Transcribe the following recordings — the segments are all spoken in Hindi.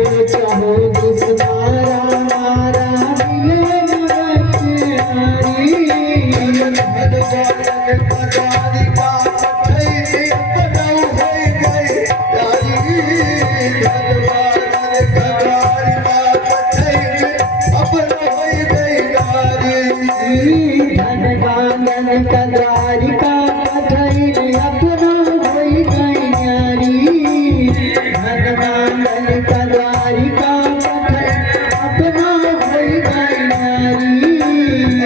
चाहो दुश्मना मारा मिले नरक नारी भगवान पगारी बात थई बनाऊ होई गई यारी भगवान पगारी बात थई अपन होई गई यारी धनवान कगारी का थई अपना होई गई यारी धनवान कगारी का अपना होई गई यारी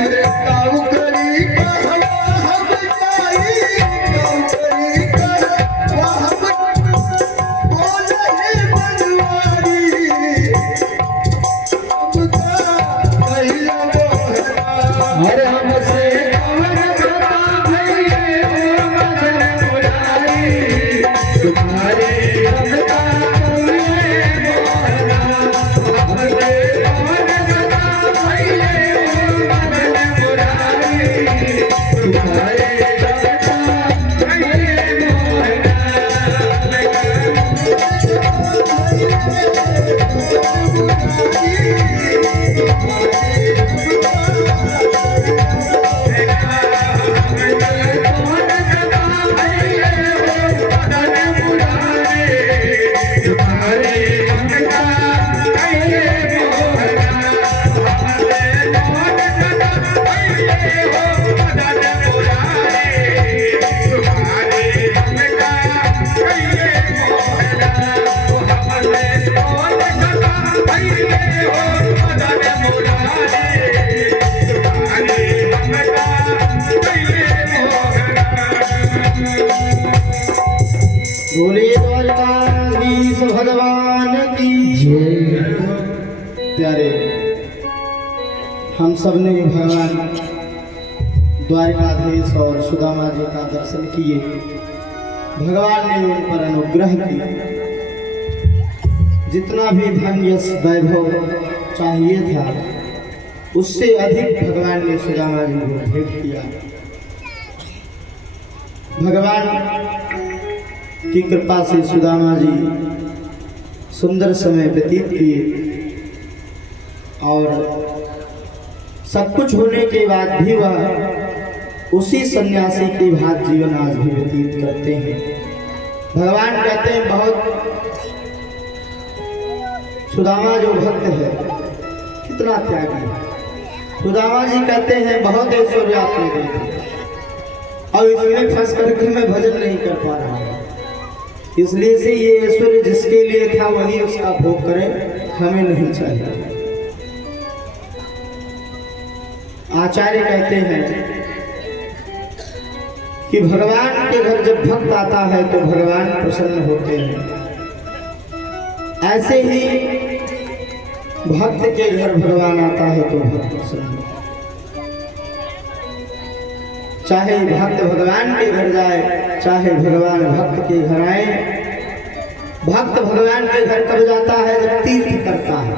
अरे काऊ करी कहवा हम जाई काऊ करी कहवा हम बोले बनवारी हमका कहिया मोहरा अरे हमसे कवन खता भइले ओ मदन मुरारी तुम्हारे हमका कहिए मोहरा हमसे कवन खता भइले ओ मदन मुरारी तुम्हारे हमका कहिए बोले द्वारकाधीश भगवान की जय। प्यारे हम सब ने भगवान द्वारकाधीश और सुदामा जी का दर्शन किए। भगवान ने उन पर अनुग्रह किया। जितना भी धन यश वैभव चाहिए था उससे अधिक भगवान ने सुदामा जी को भेंट किया। भगवान की कृपा से सुदामा जी सुंदर समय व्यतीत किए और सब कुछ होने के बाद भी वह उसी सन्यासी की भांति जीवन आज भी व्यतीत करते हैं। भगवान कहते हैं बहुत सुदामा जो भक्त है कितना त्यागी है। सुदामा जी कहते हैं बहुत ऐश्वर्य आपने देखे और इसमें फंस करके मैं भजन नहीं कर पा रहा हूँ, इसलिए से ये ऐश्वर्य जिसके लिए था वही उसका भोग करे, हमें नहीं चाहिए। आचार्य कहते हैं कि भगवान के घर जब भक्त आता है तो भगवान प्रसन्न होते हैं। ऐसे ही भक्त के घर भगवान आता है तो भक्त प्रसन्न होता है। चाहे भक्त भगवान के घर जाए चाहे भगवान भक्त के घर आए। भक्त भगवान के घर कब जाता है जब तीर्थ करता है।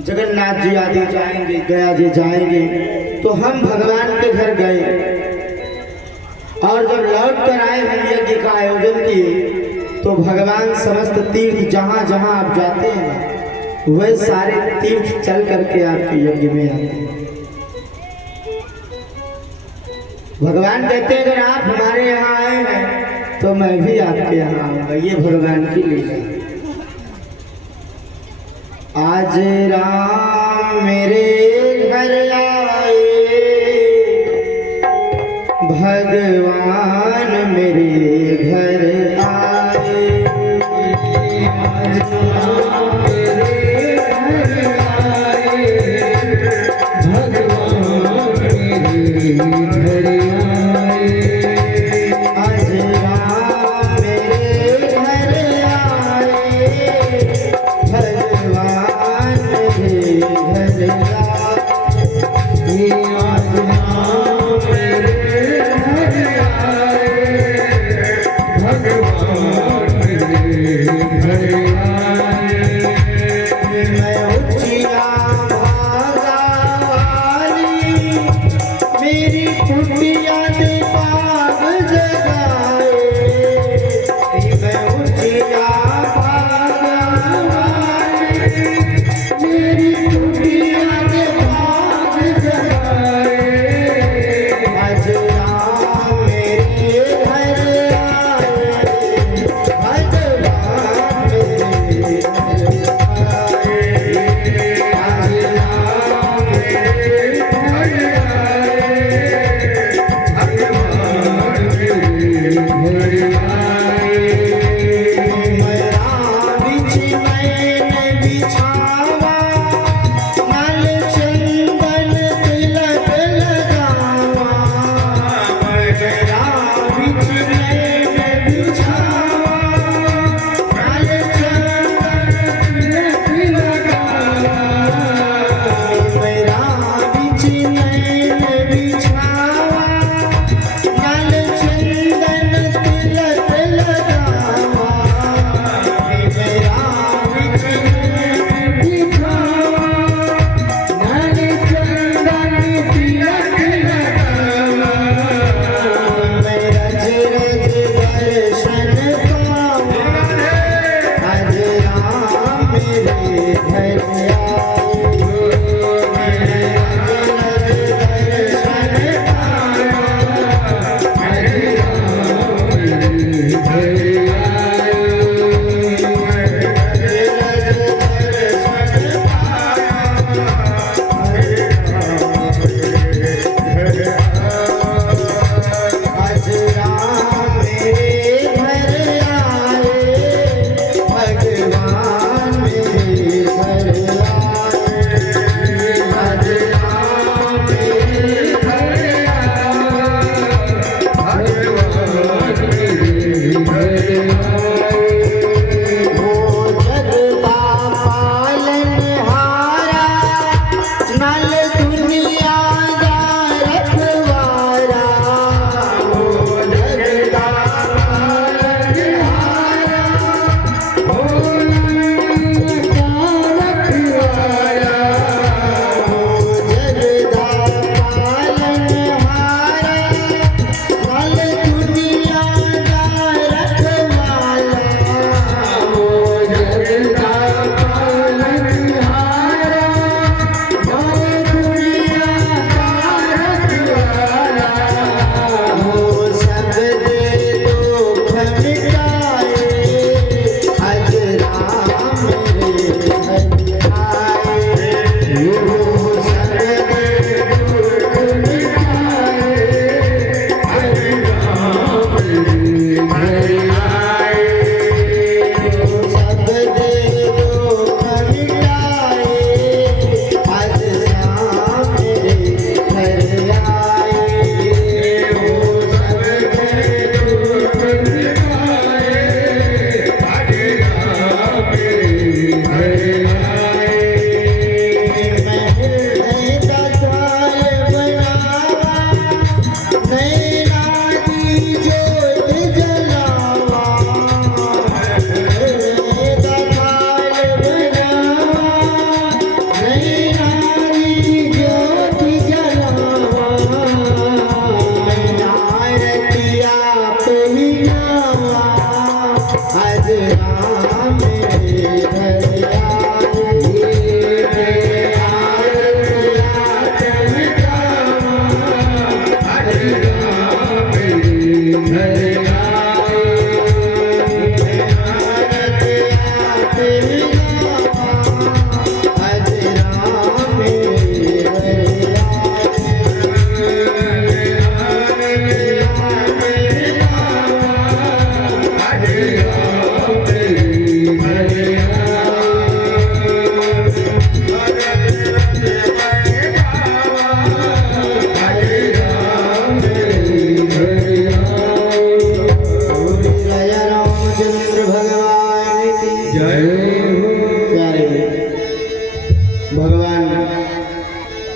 जगन्नाथ जी आदि जाएंगे, गया जी जाएंगे, तो हम भगवान के घर गए और जब लौट कर आए हम यज्ञ का आयोजन किए तो भगवान समस्त तीर्थ जहाँ जहाँ आप जाते हैं वह सारे तीर्थ चल करके आपके यज्ञ में आते हैं। भगवान कहते हैं अगर आप हमारे यहाँ आए हैं तो मैं भी आपके यहाँ आऊंगा। ये भगवान की लीला। आज राम मेरे घर आए, भगवान मेरे घर आए। आज राम मेरे घर आए, भगवान मेरे घर आए। आज राम मेरे घर आए, भगवान मेरे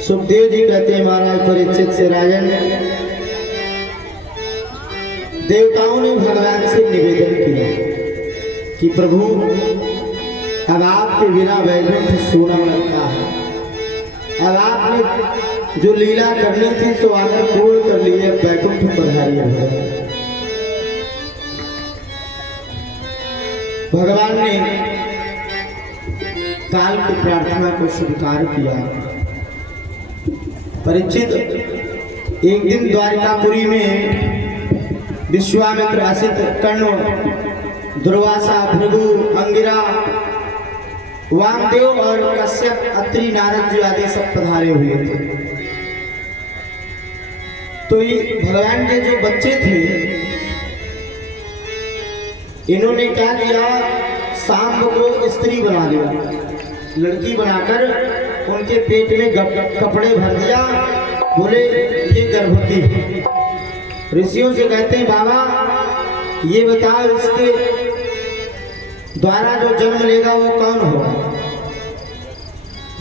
सुखदेव जी कहते हैं महाराज परीक्षित से राजन, देवताओं ने भगवान से निवेदन किया कि प्रभु अब आपके बिना वैकुंठ सूना लगता है, अब आपने जो लीला करनी थी सो आकर पूर्ण कर ली है, वैकुंठ पधारिए। भगवान ने काल की प्रार्थना को स्वीकार किया। परीक्षित, एक दिन द्वारिकापुरी में विश्वामित्र, असित, कर्ण, दुर्वासा, भृगु, अंगिरा, वामदेव और कश्यप, अत्रि, नारद जी आदि सब पधारे हुए थे। तो ये भगवान के जो बच्चे थे इन्होंने क्या किया, सांब को स्त्री बना लिया, लड़की बनाकर उनके पेट में कपड़े भर दिया, बोले ये गर्भवती है। ऋषियों से कहते हैं बाबा ये बताओ इसके द्वारा जो जन्म लेगा वो कौन होगा।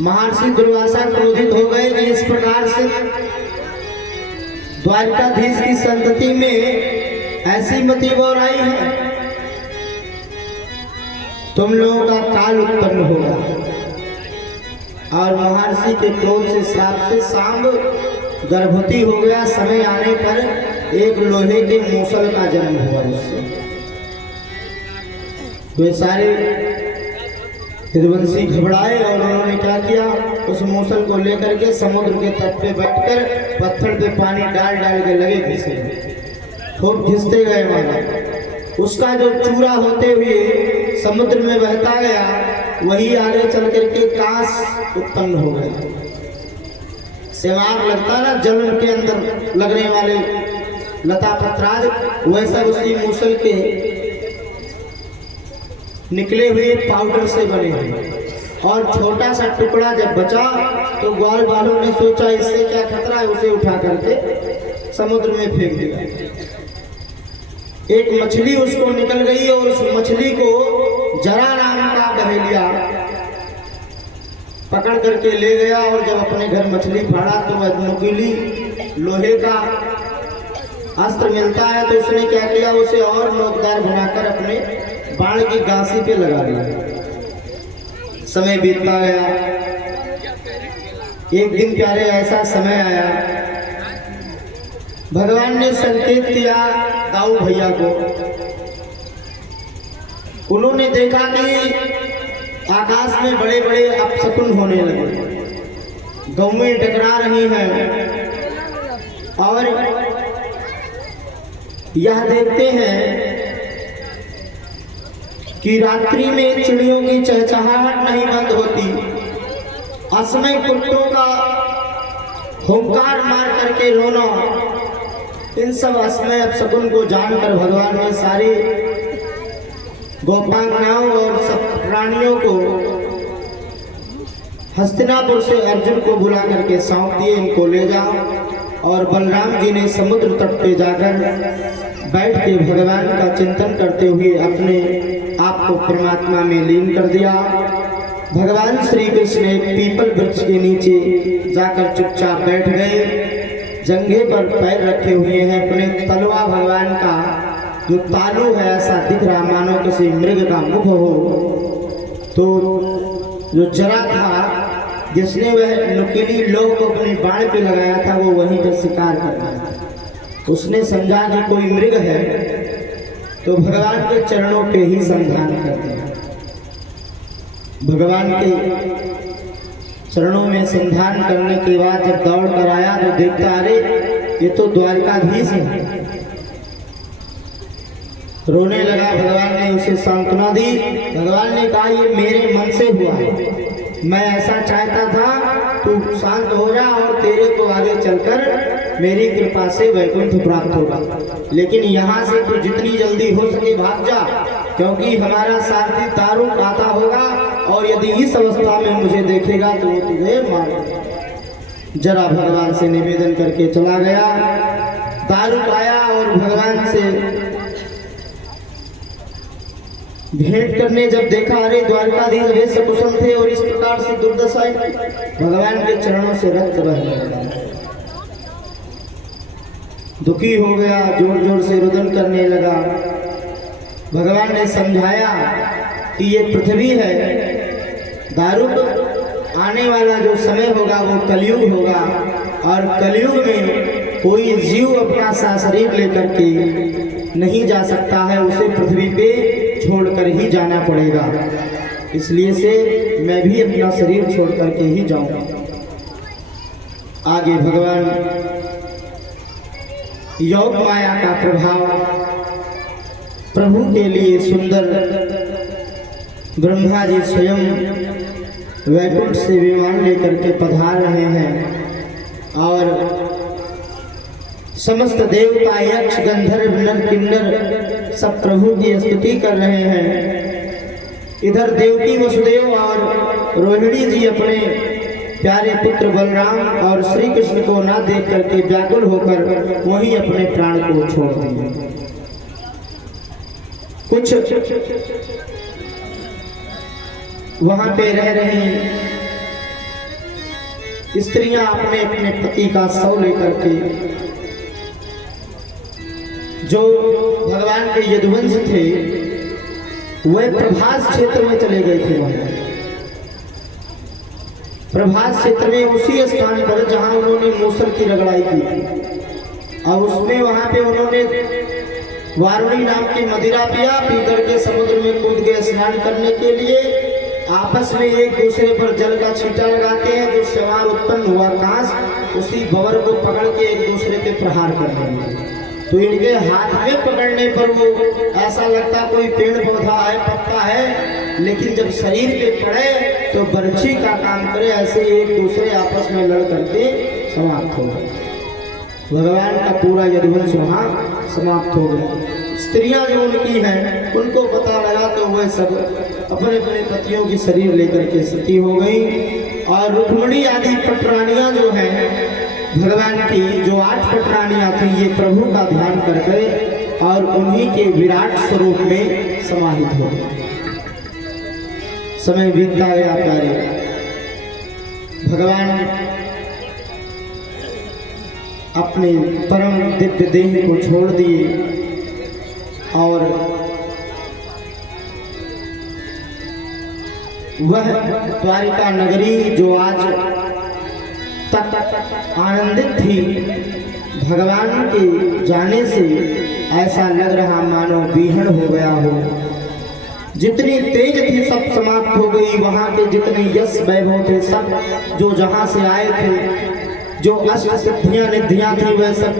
महर्षि दुर्वासा क्रोधित हो गए कि इस प्रकार से द्वारिकाधीश की संतति में ऐसी मति और आई है, तुम लोगों का काल उत्पन्न होगा। और महर्षि के क्रोध से, श्राप से सांब गर्भवती हो गया। समय आने पर एक लोहे के मूसल का जन्म हुआ उससे। वे सारे यदुवंशी घबराए और उन्होंने क्या किया, उस मूसल को लेकर के समुद्र के तट पे बैठकर पत्थर पे पानी डाल डाल के लगे घिसने, खूब घिसते गए महाराज। उसका जो चूरा होते हुए समुद्र में बहता गया, वही आगे चल करके कांस उत्पन्न हो गया। सेवार लगता ना जल के अंदर लगने वाले लता पत्राद, वैसा उसी मूसल के निकले हुए पाउडर से बने हैं। और छोटा सा टुकड़ा जब बचा तो ग्वाल वालों ने सोचा इससे क्या खतरा है, उसे उठा करके समुद्र में फेंक दिया। एक मछली उसको निकल गई और उस मछली को जरा नाम का बहेलिया पकड़ करके ले गया। और जब अपने घर मछली फाड़ा तो वह नुकीली लोहे का अस्त्र मिलता है, तो उसने क्या किया, उसे और नोकदार बनाकर अपने बाण की गांसी पे लगा दिया। समय बीतता गया। एक दिन प्यारे ऐसा समय आया, भगवान ने संकेत किया दाऊ भैया को। उन्होंने देखा कि आकाश में बड़े बड़े अपशकुन होने लगे, गौएं टकरा रही हैं। और यह देखते हैं कि रात्रि में चिड़ियों की चहचहाहट नहीं बंद होती, असमय कुत्तों का हुंकार मार करके रोना। इन सब असमय अपशकुन को जानकर भगवान ने सारी गोपांगनाओं और सब प्राणियों को हस्तिनापुर से अर्जुन को बुला करके सौंप दिए, इनको ले जाओ। और बलराम जी ने समुद्र तट पे जाकर बैठ के भगवान का चिंतन करते हुए अपने आप को परमात्मा में लीन कर दिया। भगवान श्री कृष्ण एक पीपल वृक्ष के नीचे जाकर चुपचाप बैठ गए, जंघे पर पैर रखे हुए हैं। अपने तलवा भगवान का जो तालू है ऐसा दिख रहा मानो किसी मृग का मुख हो। तो जो जरा था जिसने वह नुकीली लोह को अपने बाण पे लगाया था, वो वहीं पर शिकार कर रहा था। उसने समझा कि कोई मृग है, तो भगवान के चरणों पे ही संधान कर दिया। भगवान के चरणों में संधान करने के बाद जब दौड़ कर आया तो देखता, अरे ये तो द्वारिकाधीश है। रोने लगा। भगवान ने उसे सांत्वना दी। भगवान ने कहा ये मेरे मन से हुआ है, मैं ऐसा चाहता था तू शांत हो जा और तेरे को आगे चलकर मेरी कृपा से वैकुंठ प्राप्त होगा, लेकिन यहाँ से तो जितनी जल्दी हो सके भाग जा, क्योंकि हमारा सारथी दारुक आता होगा और यदि इस अवस्था में मुझे देखेगा तो वो तुझे मार देगा। जरा भगवान से निवेदन करके चला गया। दारुक आया और भगवान से भेंट करने जब देखा, अरे द्वारकाधीश वे सकुशल थे और इस प्रकार से दुर्दशा, भगवान के चरणों से रक्त बहने लगा। दुखी हो गया, जोर जोर से रुदन करने लगा। भगवान ने समझाया कि ये पृथ्वी है, दारुक आने वाला जो समय होगा वो कलयुग होगा, और कलयुग में कोई जीव अपना सा शरीर लेकर के नहीं जा सकता है, उसे पृथ्वी पे छोड़कर ही जाना पड़ेगा। इसलिए से मैं भी अपना शरीर छोड़ करके ही जाऊंगा। आगे भगवान योग माया का प्रभाव प्रभु के लिए सुंदर ब्रह्मा जी स्वयं वैकुंठ से विमान लेकर के पधार रहे हैं और समस्त देवता यक्ष गंधर्व नर किन्नर सब प्रभु की स्तुति कर रहे हैं। इधर देवकी वसुदेव और रोहिणी जी अपने प्यारे पुत्र बलराम और श्री कृष्ण को ना देख करके व्याकुल होकर वहीं अपने प्राण को छोड़ दिए। कुछ वहां पे रह रही स्त्रियां अपने अपने पति का शव लेकर के, जो भगवान के यदुवंश थे, वह प्रभास क्षेत्र में चले गए थे। वहां प्रभास क्षेत्र में उसी स्थान पर जहां उन्होंने मूसल की रगड़ाई की थी, और उसमें वहां पे उन्होंने वारुणी नाम की मदिरा पिया, पी करके समुद्र में कूद गए स्नान करने के लिए। आपस में एक दूसरे पर जल का छींटा लगाते हैं, जो सवार उत्पन्न हुआ कांस, उसी भंवर को पकड़ के एक दूसरे पे प्रहार करने लगे। तो इनके हाथ में पकड़ने पर वो ऐसा लगता कोई पेड़ पौधा है, पत्ता है, लेकिन जब शरीर पे पड़े तो बर्छी का काम करे, ऐसे एक दूसरे आपस में लड़ करके समाप्त हो गए। भगवान का पूरा यदुवंश वहाँ समाप्त हो गया। स्त्रियां जो उनकी हैं, उनको पता लगा तो वह सब अपने अपने पतियों की शरीर लेकर के सती हो गई। और रुक्मिणी आदि पटरानियां जो हैं भगवान की, जो 8 पटरानियां थी, ये प्रभु का ध्यान कर गए और उन्हीं के विराट स्वरूप में समाहित हो गए। समय बीतता गया प्यारे, भगवान अपने परम दिव्य देह को छोड़ दिए और वह द्वारिका नगरी जो आज तक आनंदित थी, भगवान के जाने से ऐसा लग रहा मानो विहण हो गया हो। जितनी तेज थी सब समाप्त हो गई। वहां के जितने यश वैभव थे, सब जो जहां से आए थे, जो अष्ट सिद्धियां निधियां थी, वह सब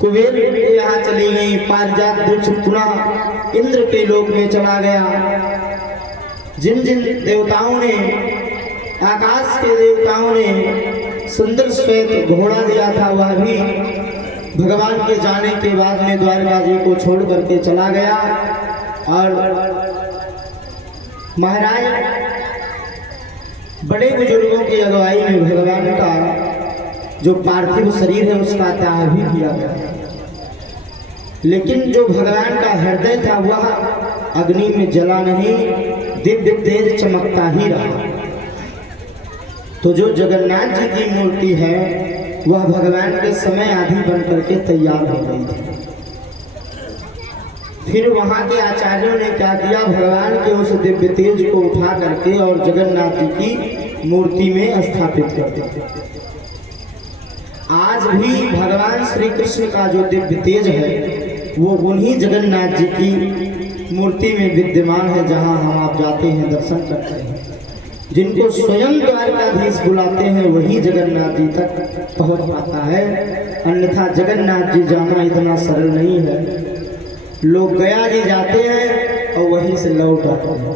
कुबेर के यहाँ चली गई। पारिजात वृक्ष पुनः इंद्र के लोक में चला गया। जिन जिन देवताओं ने, आकाश के देवताओं ने सुंदर श्वेत घोड़ा दिया था, वह भी भगवान के जाने के बाद में द्वारका जी को छोड़ करके चला गया। और महाराज बड़े बुजुर्गों की अगुवाई में भगवान का जो पार्थिव शरीर है उसका त्याग भी किया गया, लेकिन जो भगवान का हृदय था वह अग्नि में जला नहीं, दिव्य तेज चमकता ही रहा। तो जो जगन्नाथ जी की मूर्ति है वह भगवान के समय आधी बन करके तैयार हो गई थी। फिर वहां के आचार्यों ने क्या किया, भगवान के उस दिव्य तेज को उठा करके और जगन्नाथ जी की मूर्ति में स्थापित कर दिया। आज भी भगवान श्री कृष्ण का जो दिव्य तेज है वो उन्हीं जगन्नाथ जी की मूर्ति में विद्यमान है, जहां हम आप जाते हैं, दर्शन करते हैं। जिनको स्वयं द्वारकाधीश बुलाते हैं वही जगन्नाथ जी तक पहुंच पाता है, अन्यथा जगन्नाथ जी जाना इतना सरल नहीं है। लोग गया जी जाते हैं और वहीं से लौट आते हैं।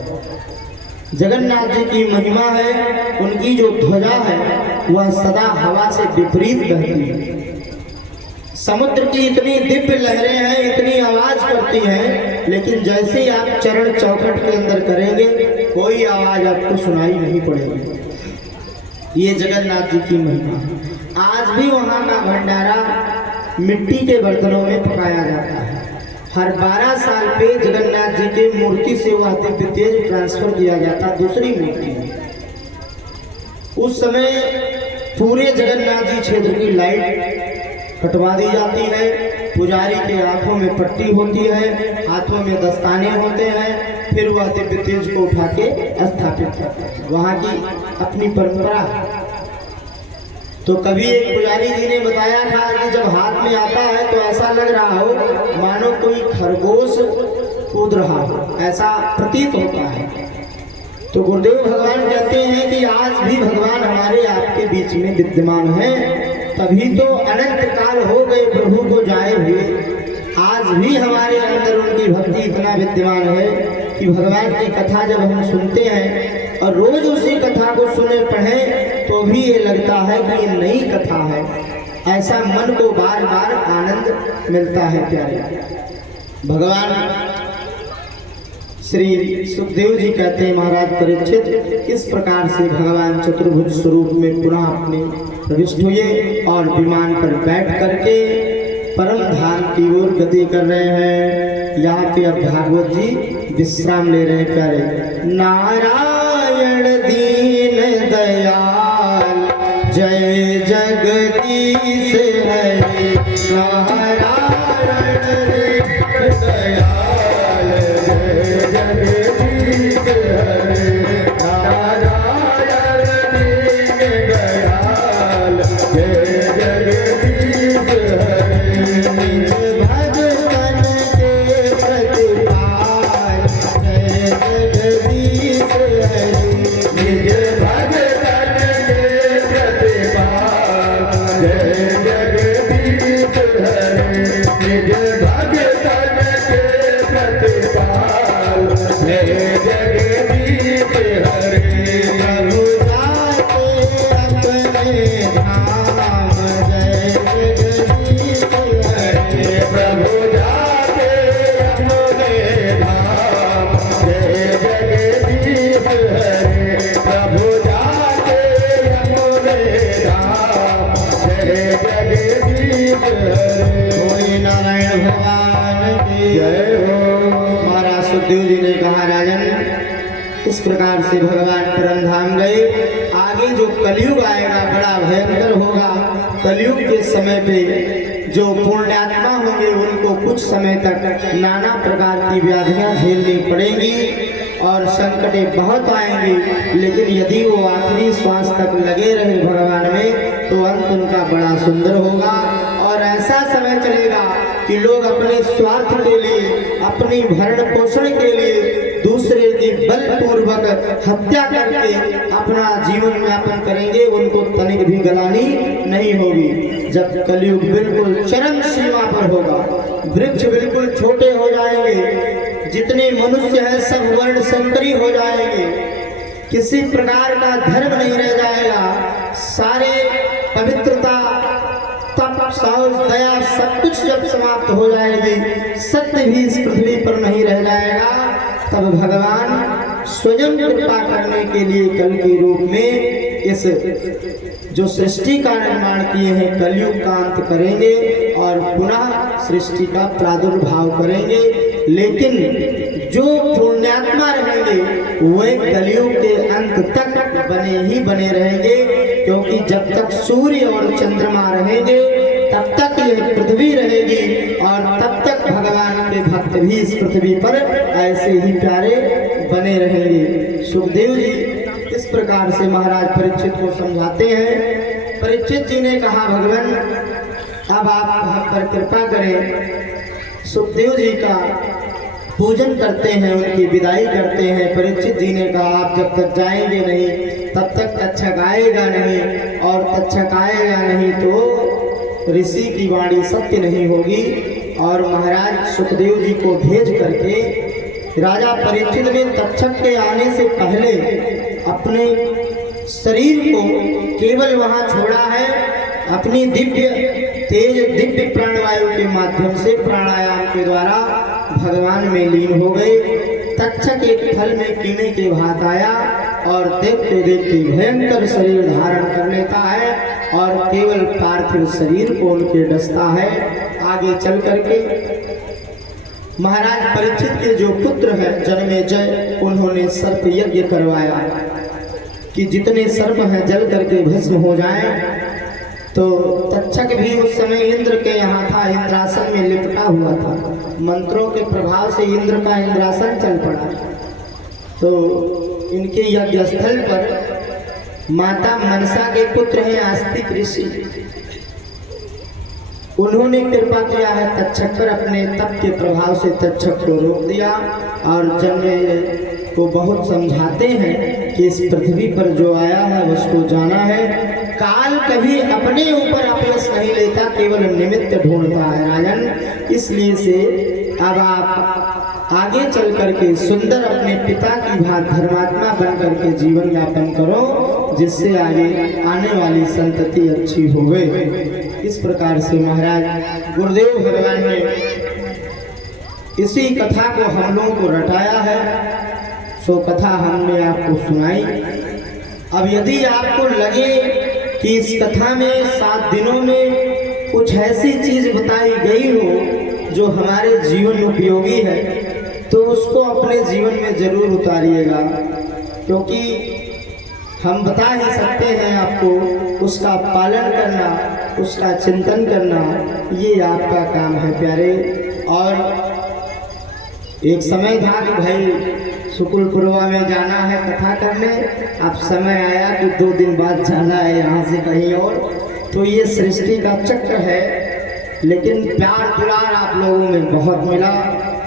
जगन्नाथ जी की महिमा है, उनकी जो ध्वजा है वह सदा हवा से विपरीत बहती है। समुद्र की इतनी दिव्य लहरें हैं, इतनी आवाज करती हैं, लेकिन जैसे ही आप चरण चौखट के अंदर करेंगे कोई आवाज आपको सुनाई नहीं पड़ेगी। ये जगन्नाथ जी की महिमा। आज भी वहां का भंडारा मिट्टी के बर्तनों में पकाया जाता है। हर 12 साल पे जगन्नाथ जी के मूर्ति से वह दिव्य तेज ट्रांसफर किया जाता दूसरी मूर्ति में। उस समय पूरे जगन्नाथ जी क्षेत्र की लाइट कटवा दी जाती है, पुजारी के आंखों में पट्टी होती है, हाथों में दस्ताने होते हैं, फिर वह दिव्य तेज को उठा के स्थापित करते हैं। वहाँ की अपनी परंपरा है। तो कभी एक पुजारी जी ने बताया था कि जब हाथ में आता है तो ऐसा लग रहा हो मानो कोई खरगोश कूद रहा हो, ऐसा प्रतीत होता है। तो गुरुदेव भगवान कहते हैं कि आज भी भगवान हमारे आपके बीच में विद्यमान है, तभी तो अनंत काल हो गए प्रभु को जाए हुए, आज भी हमारे अंदर उनकी भक्ति इतना विद्यमान है कि भगवान की कथा जब हम सुनते हैं और रोज उसी कथा को सुने पढ़ें तो भी ये लगता है कि ये नई कथा है, ऐसा मन को बार बार आनंद मिलता है। प्यारे भगवान श्री सुखदेव जी कहते हैं, महाराज परीक्षित इस प्रकार से भगवान चतुर्भुज स्वरूप में पुनः अपने प्रविष्ट हुए और विमान पर बैठ करके परम धाम की ओर गति कर रहे हैं। यहाँ पे अब भागवत जी विश्राम ले रहे हैं। प्यारे नारायण दीन दयाल जय जगदीश हरे, नारायण दीन दयाल जय जगदीश हरे, नारायण दीन दयाल जय जगदीश हरे। निज भगतन के प्रतिपाल जय जगदीश हरे, निज भगतन के प्रतिपाल जय जगदीश हरे, निज भगतन के प्रतिपाल जय जगदीश हरे। प्रभु जाते अपने धाम जय जगदीश हरे, प्रभु जाते अपने धाम जय जगदीश हरे, प्रभु जाते अपने धाम जय जगदीश हरे। बोले नारायण भगवान की जय हो। महाराज सुखदेव जी ने कहा, राजन इस प्रकार से भगवान परमधाम गए। आगे जो कलयुग आएगा बड़ा भयंकर होगा। कलयुग के समय पे जो पुण्यात्मा होंगे उनको कुछ समय तक नाना प्रकार की व्याधियां झेलनी पड़ेंगी और संकटें बहुत आएंगी, लेकिन यदि वो आखिरी श्वास तक लगे रहे भगवान में तो अंत उनका बड़ा सुंदर होगा। और ऐसा समय चलेगा कि लोग अपने स्वार्थ के लिए, अपनी भरण पोषण के लिए दूसरे की बलपूर्वक हत्या करके अपना जीवन यापन करेंगे, उनको तनिक भी गलानी नहीं होगी। जब कलयुग बिल्कुल चरम सीमा पर होगा, वृक्ष बिल्कुल छोटे हो जाएंगे, जितने मनुष्य हैं सब वर्ण संकरी हो जाएंगे, किसी प्रकार का धर्म नहीं रह जाएगा, सारे पवित्रता तप साहस दया सब कुछ जब समाप्त हो जाएगी, सत्य भी इस पृथ्वी पर नहीं रह जाएगा, तब भगवान स्वयं कृपा करने के लिए कल के रूप में इस जो सृष्टि का निर्माण किए हैं कलयुग का अंत करेंगे और पुनः सृष्टि का प्रादुर्भाव करेंगे। लेकिन जो पुण्यात्मा रहेंगे वे कलयुग के अंत तक बने ही बने रहेंगे, क्योंकि जब तक सूर्य और चंद्रमा रहेंगे तब तक यह पृथ्वी रहेगी और तब तक भगवान के भक्त भी इस पृथ्वी पर ऐसे ही प्यारे बने रहेंगे। सुखदेव जी इस प्रकार से महाराज परीक्षित को समझाते हैं। परीक्षित जी ने कहा, भगवान अब आप हम पर कृपा करें। सुखदेव जी का पूजन करते हैं, उनकी विदाई करते हैं। परीक्षित जी ने कहा, आप जब तक जाएंगे नहीं तब तक तक्षक आएगा नहीं, और तक्षक आएगा नहीं तो ऋषि की वाणी सत्य नहीं होगी। और महाराज सुखदेव जी को भेज करके राजा परीक्षित ने तक्षक के आने से पहले अपने शरीर को केवल वहां छोड़ा है, अपनी दिव्य तेज दिव्य प्राणवायु के माध्यम से प्राणायाम के द्वारा भगवान में लीन हो गए। तक्षक एक फल में कीड़े के भांति आया और देखते देखते भयंकर शरीर धारण कर लेता है और केवल पार्थिव शरीर को उनके डसता है। आगे चल करके महाराज परीक्षित के जो पुत्र हैं जन्मेजय, उन्होंने सर्प यज्ञ करवाया कि जितने सर्प हैं जल करके भस्म हो जाएं। तो तक्षक भी उस समय इंद्र के यहाँ था, इंद्रासन में लिपटा हुआ था। मंत्रों के प्रभाव से इंद्र का इंद्रासन चल पड़ा। तो इनके यज्ञ स्थल पर माता मनसा के पुत्र हैं आस्तिक ऋषि, उन्होंने कृपा किया है तक्षक पर। अपने तप के प्रभाव से तक्षक को रोक दिया और जन्मेजय को बहुत समझाते हैं कि इस पृथ्वी पर जो आया है उसको जाना है। काल कभी अपने ऊपर अपयश नहीं लेता, केवल निमित्त ढूंढता है राजन। इसलिए से अब आप आगे चल करके सुंदर अपने पिता की भांति धर्मात्मा बन करके जीवन यापन करो, जिससे आगे आने वाली संतति अच्छी होवे। इस प्रकार से महाराज गुरुदेव भगवान ने इसी कथा को हम लोगों को रटाया है। सो कथा हमने आपको सुनाई। अब यदि आपको लगे कि इस कथा में 7 दिनों में कुछ ऐसी चीज बताई गई हो जो हमारे जीवन उपयोगी है, तो उसको अपने जीवन में जरूर उतारिएगा, क्योंकि हम बता ही सकते हैं आपको। उसका पालन करना, उसका चिंतन करना, ये आपका काम है प्यारे। और एक समय था कि भाई सुकुलपुरवा में जाना है कथा करने, अब समय आया कि 2 दिन बाद जाना है यहाँ से कहीं और। तो ये सृष्टि का चक्र है, लेकिन प्यार दुलार आप लोगों में बहुत मिला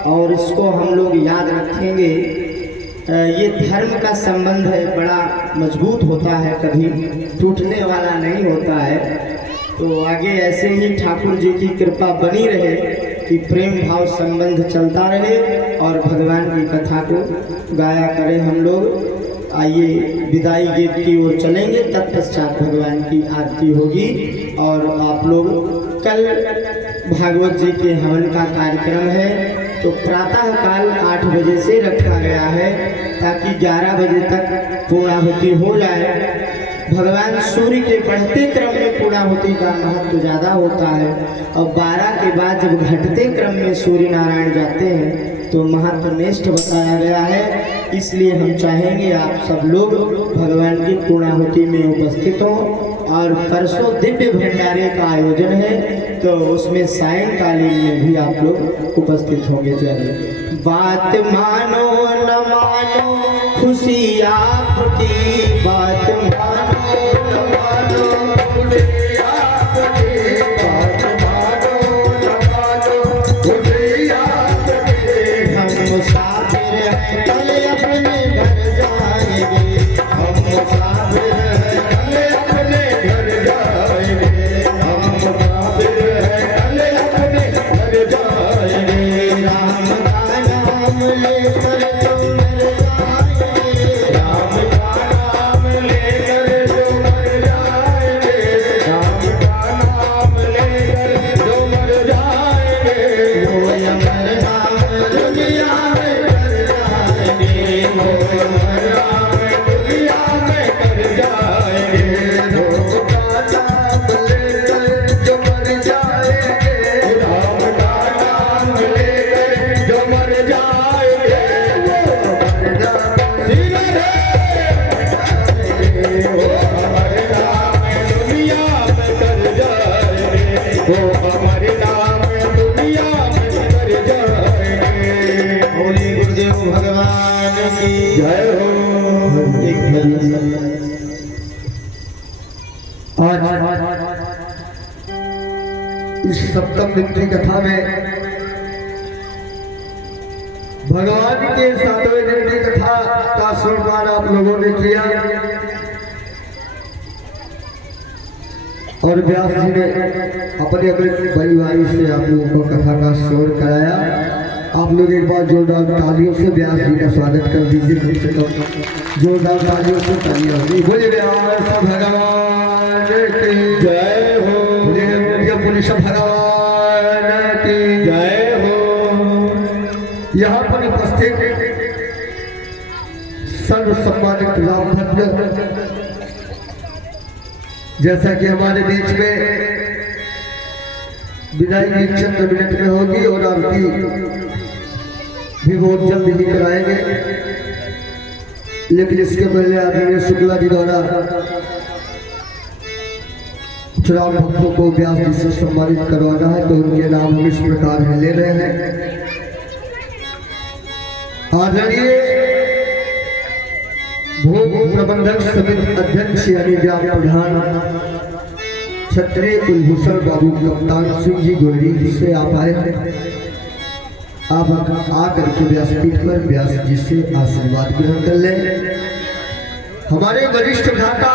और इसको हम लोग याद रखेंगे। ये धर्म का संबंध है, बड़ा मजबूत होता है, कभी टूटने वाला नहीं होता है। तो आगे ऐसे ही ठाकुर जी की कृपा बनी रहे कि प्रेम भाव संबंध चलता रहे और भगवान की कथा को गाया करें हम लोग। आइए विदाई गीत की ओर चलेंगे, तत्पश्चात भगवान की आरती होगी। और आप लोग कल भागवत जी के हवन का कार्यक्रम है, तो प्रातः काल 8 बजे से रखा गया है ताकि 11 बजे तक पूर्णाहुति हो जाए। भगवान सूर्य के बढ़ते क्रम में पूर्णाहुति का महत्व ज़्यादा होता है, और 12 के बाद जब घटते क्रम में सूर्य नारायण जाते हैं तो महत्व निष्ठ बताया गया है। इसलिए हम चाहेंगे आप सब लोग भगवान की पूर्णाहुति में उपस्थित हों। और परसों दिव्य भंडारे का आयोजन है, तो उसमें सायंकालीन में भी आप लोग उपस्थित होंगे। चलिए, बात मानो न मानो खुशी आपकी, बात मानो न मानो खुशी आपकी, बात मानो न मानो खुशी आपकी। हम मुसाफिर हैं कल अपने घर जाएंगे, हम मुसाफिर हैं कल अपने घर जाएंगे, हम मुसाफिर हैं कल अपने घर जाएंगे। राम का नाम लेकर जो मर जाएंगे, राम का नाम लेकर जो मर जाएंगे, राम का नाम लेकर जो मर जाएंगे, वो अमर नाम दुनिया में कर जाएंगे, वो अमर नाम दुनिया में कर जाएंगे। राम का नाम लेकर जो मर जाएंगे, राम का नाम लेकर जो मर जाएंगे, वो अमर नाम वो अमर नाम दुनिया में कर जाएंगे, वो अमर नाम दुनिया में कर जाएंगे। बोले गुरुदेव भगवान की जय हो। आज इस सप्तम दिन की कथा में भगवान के 7वें दिन की कथा का श्रवण आप लोगों ने किया, और व्यास जी ने अपने अपने परिवार से आप लोगों को कथा का श्रवण कराया। आप लोग एक बार जोरदार तालियों से व्यास जी का स्वागत कर दीजिए। कम से कम जोरदार तालियों से तालियां होगी। बोलिए व्यास भगवान की जय हो, बोलिए पुलिस भगवान की जय हो। यहाँ पर उपस्थित सर्व सम्मानित राम भक्त, जैसा कि हमारे बीच में विदाई की चंद मिनट में होगी और आपकी भी बहुत जल्द ही कराएंगे, लेकिन इसके पहले आदरणीय शुक्ला जी द्वारा चुनाव भक्तों को व्यास जी से सम्मानित करवाना है, तो उनके नाम हम इस प्रकार में ले रहे हैं। आदरणीय भूमि प्रबंधक समिति अध्यक्ष यानी ग्राम प्रधान क्षत्रिय कुलभूषण बाबू कप्तान सिंह जी गोरी से आप आए हैं। आप आकर के व्यासपीठ पर व्यास जी से आशीर्वाद ग्रहण कर लें। हमारे वरिष्ठ भ्राता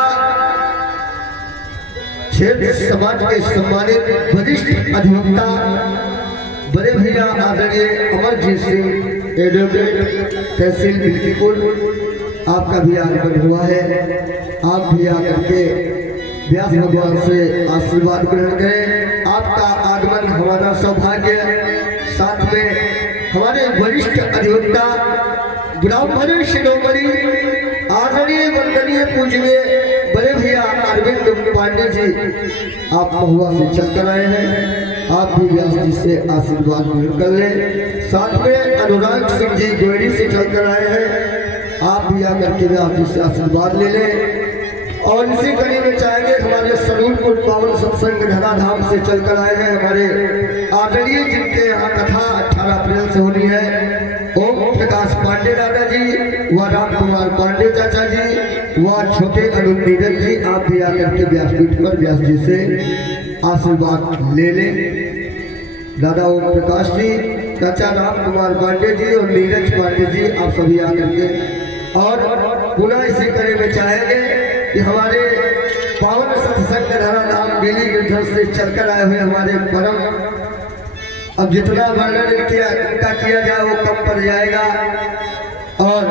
क्षेत्र समाज के सम्मानित वरिष्ठ अधिवक्ता बड़े भैया आदरणीय अमरजीत सिंह एडवोकेट तहसील बिल्कीपुर, आपका भी आगमन हुआ है। आप भी आकर के व्यास भगवान से आशीर्वाद ग्रहण करें। आपका आगमन हमारा सौभाग्य, साथ में हमारे वरिष्ठ अधिवक्ता ब्राह्मण शिरोमणि आदरणीय वंदनीय पूजनीय बड़े भैया अरविंद पांडे जी, आप महुआ से चलकर आए हैं। आप भी व्यास जी से आशीर्वाद ग्रहण कर लें। साथ में अनुराग सिंह जी गोयरी से चलकर आए हैं। आप भी आकर के व्यास जी से आशीर्वाद ले लें। और इसी कड़ी में चाहेंगे हमारे सरूरपुर पावन सत्संग धराधाम से चलकर आए हैं हमारे आदरणीय, जिनके यहाँ कथा 18 अप्रैल से होनी है, ओम प्रकाश पांडे दादा जी व राम कुमार पांडे चाचा जी व छोटे अरुण नीरज जी। आप भी आकर के व्यासपीठ पर व्यास जी से आशीर्वाद ले लें। दादा ओम प्रकाश जी, चाचा राम कुमार पांडे जी और नीरज पांडे जी, आप सभी आकर के। और पुनः इसी कड़ी में चाहेंगे कि हमारे पावन सत्संग धराधाम बेली गिरधर से चलकर आए हुए हमारे परम, अब जितना वर्णन किया जाए वो कम पड़ जाएगा। और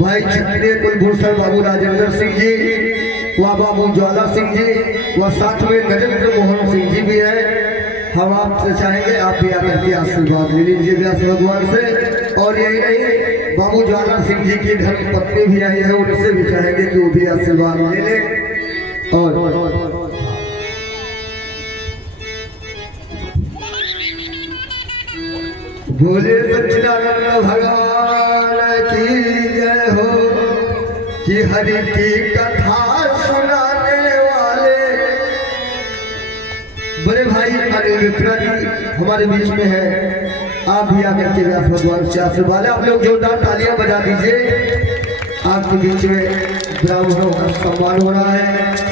भाई क्षत्रिय कुलभूषण बाबू राजेंद्र सिंह जी व बाबू ज्वाला सिंह जी व साथ में नरेंद्र मोहन सिंह जी भी हैं। हम आपसे चाहेंगे आप भी आकर के आशीर्वाद ले लीजिए व्यास भगवान से। और यही नहीं, बाबू ज्वाला सिंह जी की धर्म पत्नी भी आई है, उनसे भी चाहेंगे कि वो भी आशीर्वाद ले लें। और बोले सच्चिदानंद भगवान की जय हो, कि हरि की कथा सुनाने वाले बड़े भाई अनिल मिश्रा जी हमारे बीच में है। आप भी आकर के व्यास भगवान से आशीर्वाद, आप लोग जोरदार तालियां बजा दीजिए। आपके बीच में ब्राह्मणों का सम्मान हो रहा है,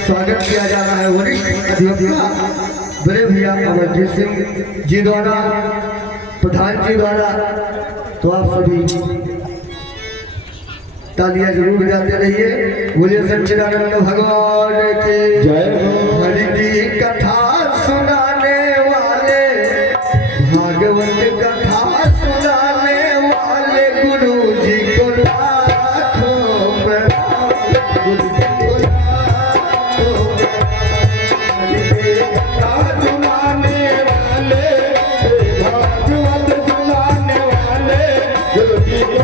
स्वागत किया जा रहा है वरिष्ठ अधिवक्ता बड़े भैया अमरजीत सिंह जी द्वारा, प्रधान जी द्वारा। तो आप सभी तालियां जरूर बजाते रहिए। बोलिए सच्चिदानंद भगवान की जय हो। हरि की कथा सुनाने वाले, भागवत कथा सुनाने वाले गुरु जी को लाखों प्रणाम। गुरु जी को लाखों प्रणाम। हरि की कथा सुनाने वाले, भागवत सुनाने वाले गुरु जी को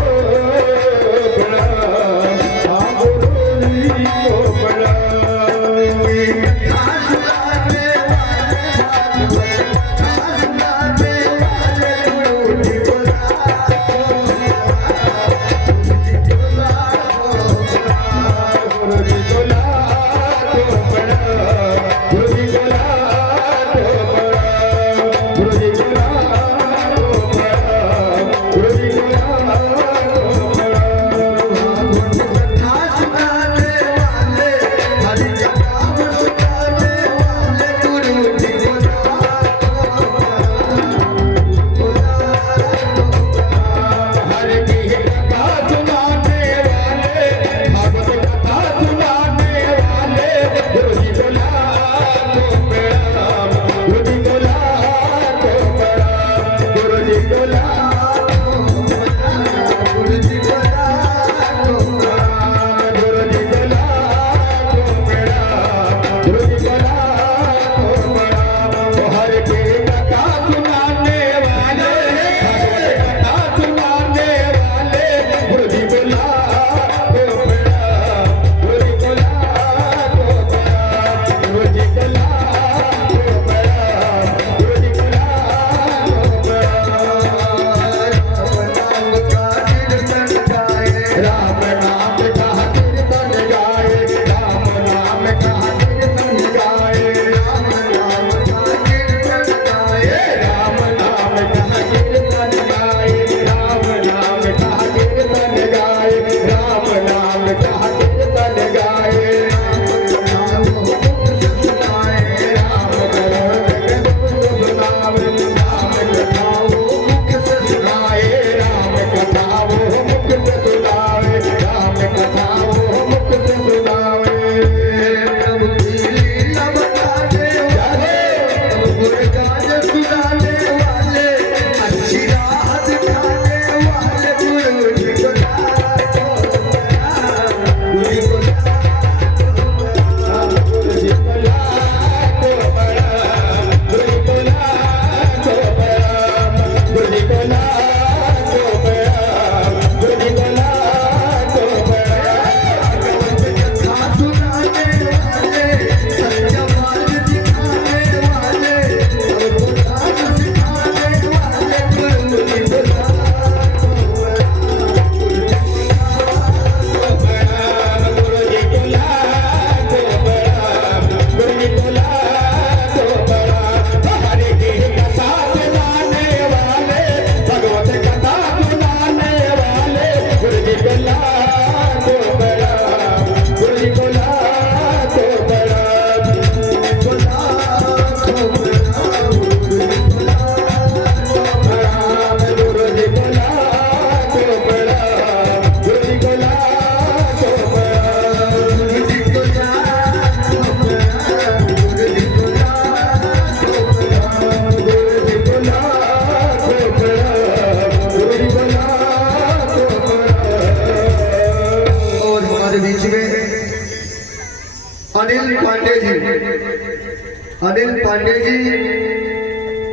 अनिल पांडे जी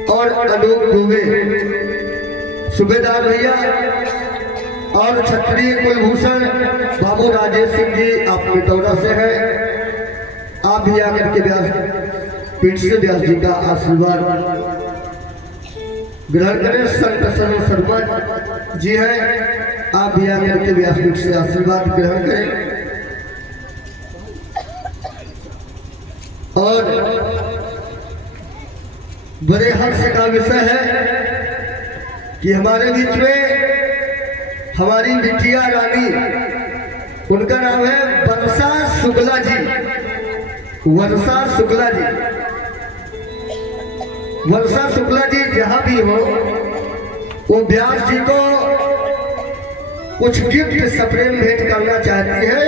और अनूप दुबे सूबेदार भैया और क्षत्रिय कुलभूषण बाबू राजेश सिंह जी आप मितौरा से हैं। आप भी आकर के व्यास पीठ से व्यास जी का आशीर्वाद ग्रहण करें। संत शर्मा जी हैं, आप भी आकर के व्यास पीठ से आशीर्वाद ग्रहण करें। और बड़े हर्ष का विषय है कि हमारे बीच में हमारी बिटिया रानी, उनका नाम है वर्षा शुक्ला जी। वर्षा शुक्ला जी जहां भी हो, वो व्यास जी को कुछ गिफ्ट सप्रेम भेंट करना चाहती है,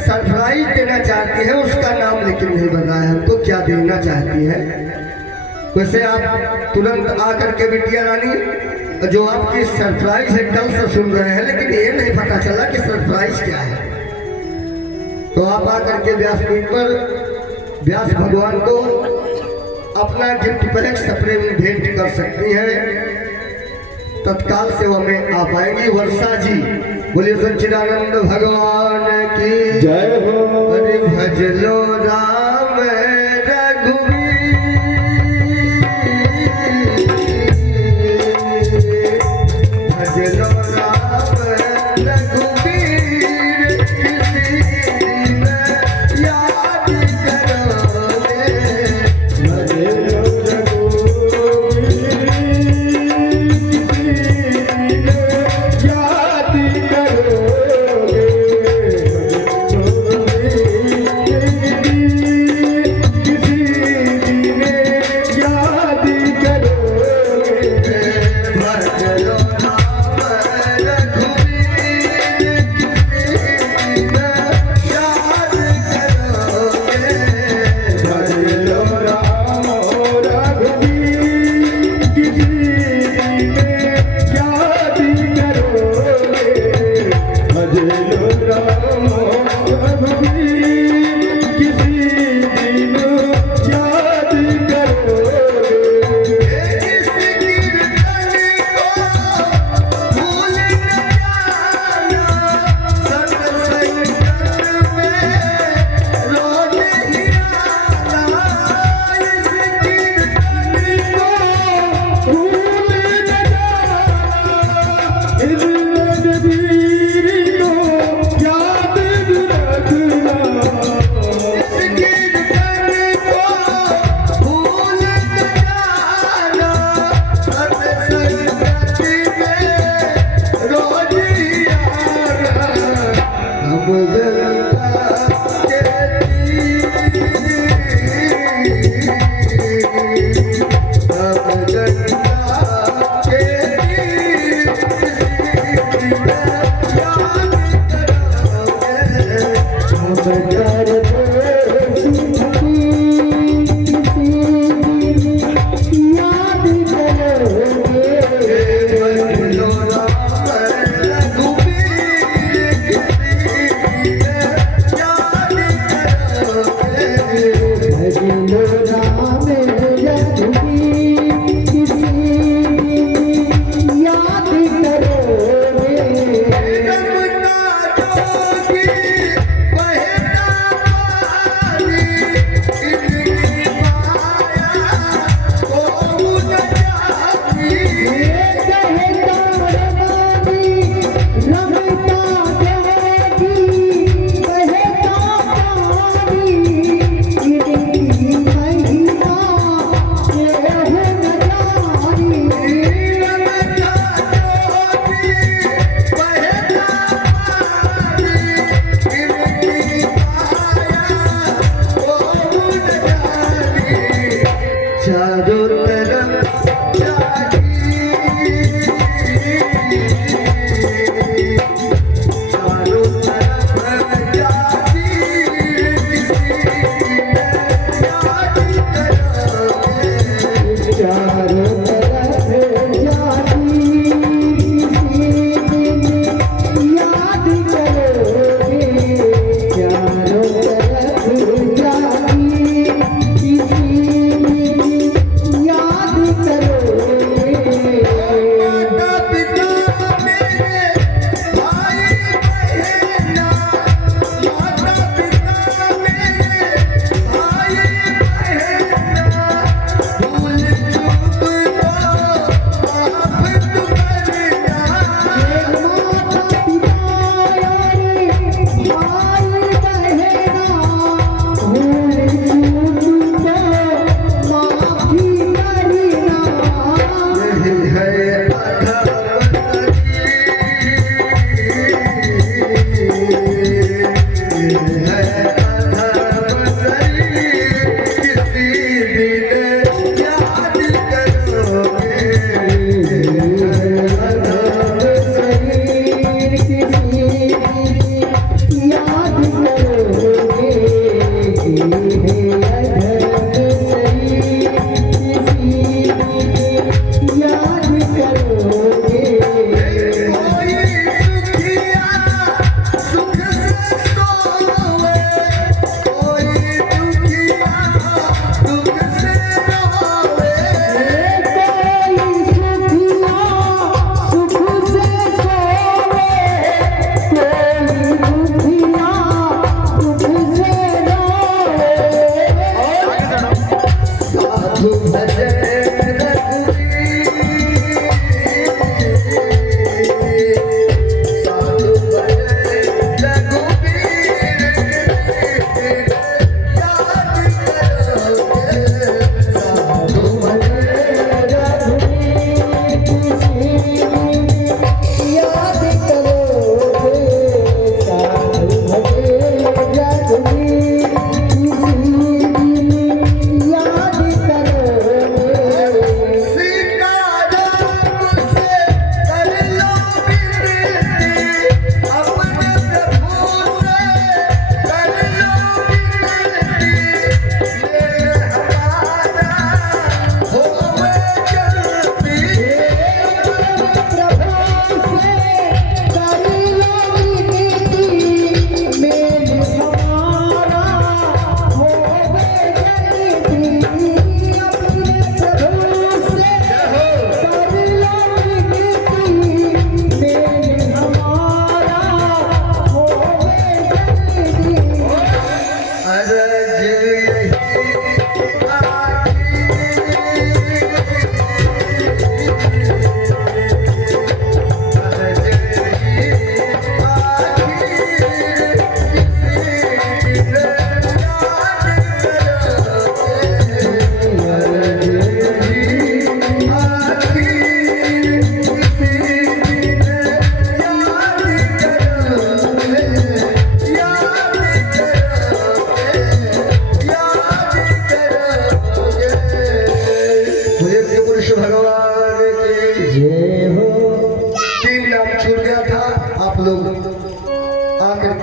सरप्राइज देना चाहती है। उसका नाम लेकिन नहीं बताया है तो क्या देना चाहती है। वैसे आप तुरंत आकर के बिटिया रानी, जो आपकी सरप्राइज है कल से सुन रहे हैं, लेकिन ये नहीं पता चला कि सरप्राइज क्या है। तो आप आकर के व्यासपीठ पर व्यास भगवान को अपना गिफ्ट पर सप्रेम भेंट कर सकती हैं। तत्काल सेवा में आ पाएंगी। वर्षा जी, बोलिए सच्चिदानंद भगवान की जय हो। अरे भज लो राम रघुवीर, भज लो राम रघुवीर, किसी में याद करोगे, भज लो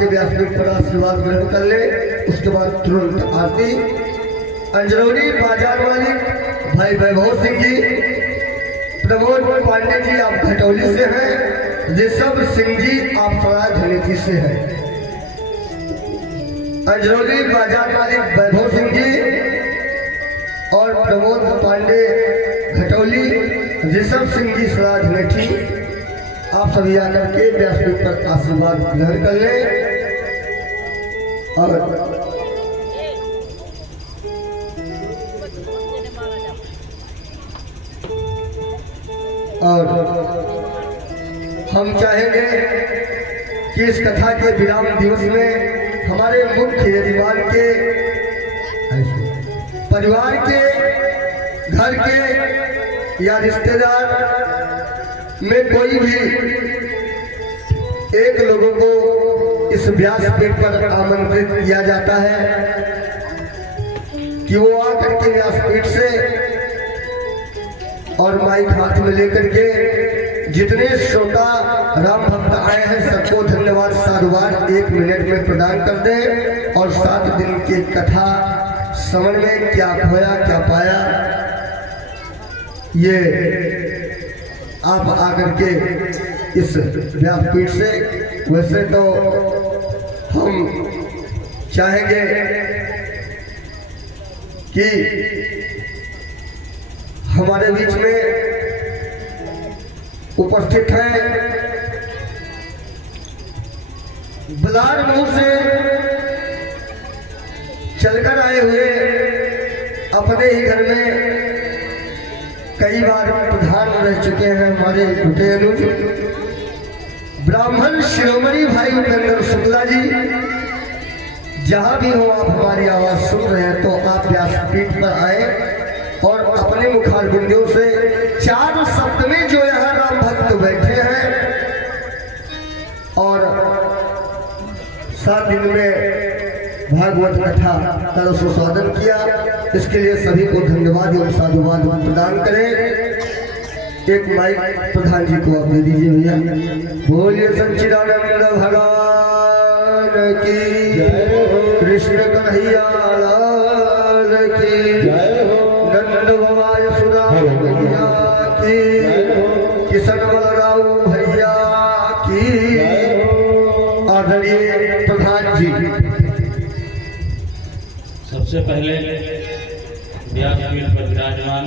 व्यासपीठ पर आशीर्वाद ग्रहण कर ले। उसके बाद तुरंत आरती। अंजरौली बाजार मालिक भाई वैभव सिंह जी, प्रमोद पांडे जी आप घटौली से हैं, ऋषभ सिंह जी आप सराय धनेठी से हैं। अंजरौली बाजार मालिक वैभव सिंह जी और प्रमोद पांडे घटौली, ऋषभ सिंह जी सराय धनेठी, आप सभी आकर के व्यासपीठ पर आशीर्वाद ग्रहण कर ले। और हम चाहेंगे कि इस कथा के विराम दिवस में हमारे मुख्य यजमान के परिवार के, घर के या रिश्तेदार में कोई भी एक लोगों को इस व्यासपीठ पर आमंत्रित किया जाता है कि वो आकर के व्यासपीठ से और माइक हाथ में लेकर के जितने श्रोता राम भक्त आए हैं सबको धन्यवाद साधुवाद 1 मिनट में प्रदान कर दें और 7 दिन की कथा समझ में क्या खोया क्या पाया ये आप आकर के इस व्यासपीठ से। वैसे तो हम चाहेंगे कि हमारे बीच में उपस्थित हैं बलार मुंह से चलकर आए हुए, अपने ही घर में कई बार प्रधान रह चुके हैं हमारे टूटे अनुज ब्राह्मण शिरोमणि भाई उपेंद्र शुक्ला जी। जहां भी हो आप हमारी आवाज सुन रहे हैं तो आप व्यासपीठ पर आए और अपने मुखार बिंदियों से 4 शब्द में जो यहाँ राम भक्त बैठे हैं और 7 दिन में भागवत कथा का रसोसाधन किया। इसके लिए सभी को धन्यवाद एवं साधुवाद प्रदान करें। एक माइक प्रधान जी को आप दे दीजिए भैया। बोलिए सच्चिदानंद भगवान की जय, कृष्ण कन्हैया लाल की जय, नंद भवाय सुधा भैया की, किशन बलराव भैया की। आदरणीय प्रधान जी। सबसे पहले व्यासपीठ पर विराजमान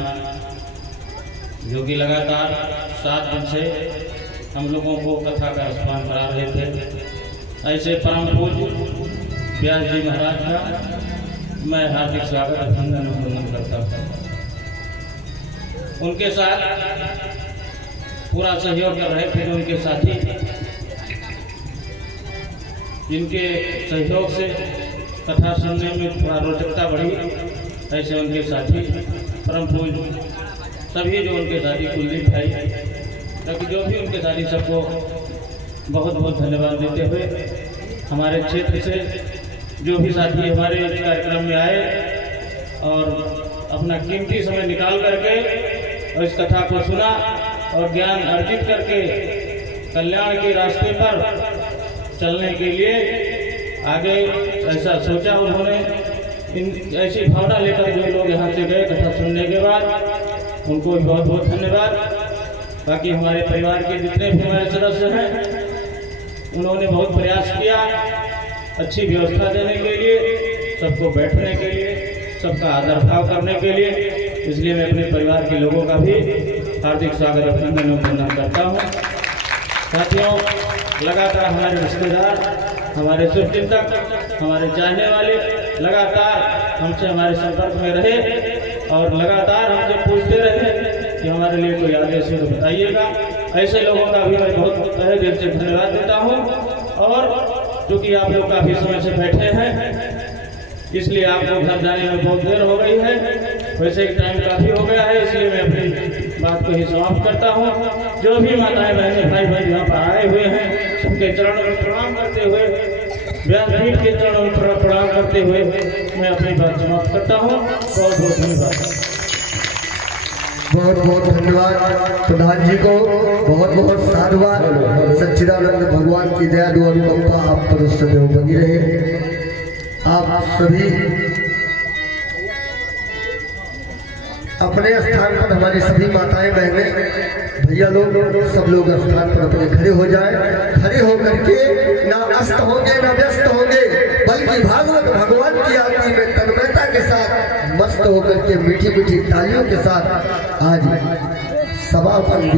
जो कि लगातार 7 दिन से हम लोगों को कथा का रसपान करा रहे थे, ऐसे परम पूज्य व्यास जी महाराज का मैं हार्दिक स्वागत अभिनंदन वंदन करता हूँ। उनके साथ पूरा सहयोग कर रहे थे उनके साथी, जिनके सहयोग से कथा सुनने में थोड़ा रोचकता बढ़ी, ऐसे उनके साथी परम पूज्य सभी जो उनके साथी कुलदीप भाई, ताकि जो भी उनके साथी सबको बहुत बहुत धन्यवाद देते हुए हमारे क्षेत्र से जो भी साथी हमारे इस कार्यक्रम में आए और अपना कीमती समय निकाल करके और इस कथा को सुना और ज्ञान अर्जित करके कल्याण के रास्ते पर चलने के लिए आगे ऐसा सोचा उन्होंने। ऐसी भावना लेकर जो लोग यहाँ से गए कथा सुनने के बाद, उनको भी बहुत बहुत धन्यवाद। बाकी हमारे परिवार के जितने भी हमारे सदस्य हैं, उन्होंने बहुत प्रयास किया अच्छी व्यवस्था देने के लिए, सबको बैठने के लिए, सबका आदर भाव करने के लिए। इसलिए मैं अपने परिवार के लोगों का भी हार्दिक स्वागत अभिनंदन वंदन करता हूँ। साथियों, लगातार हमारे रिश्तेदार, हमारे शुभचिंतक, हमारे चाहने वाले लगातार हमसे हमारे संपर्क में रहे और लगातार हमसे पूछते रहे कि हमारे लिए कोई आदेश है तो बताइएगा। ऐसे लोगों का भी मैं बहुत तहे दिल से धन्यवाद देता हूँ। और चूँकि आप लोग काफ़ी समय से बैठे हैं, इसलिए आपको घर जाने में बहुत देर हो गई है, वैसे ही टाइम काफ़ी हो गया है, इसलिए मैं अपनी बात को ही समाप्त करता हूँ। जो भी माताएं बहनें भाई बहन यहाँ पर आए हुए हैं, सबके चरणों में प्रणाम करते हुए, व्यासपीठ के चरणों में प्रणाम करते हुए मैं अपनी बात समाप्त करता हूँ। बहुत बहुत धन्यवाद। बहुत बहुत धन्यवाद प्रधान जी को, बहुत बहुत साधुवाद। सच्चिदानंद भगवान की दया दुआ अनुकंपा आप पर उस समय बनी रहे। आप सभी अपने स्थान पर, हमारी सभी माताएं बहनें भैया लोग सब लोग स्थान पर अपने खड़े हो जाएं। खड़े होकर के ना अस्त होंगे ना व्यस्त होंगे, बल्कि भागवत भगवान की आरती में तन्मयता के साथ मस्त होकर के मीठी मीठी तालियों के साथ आज समापन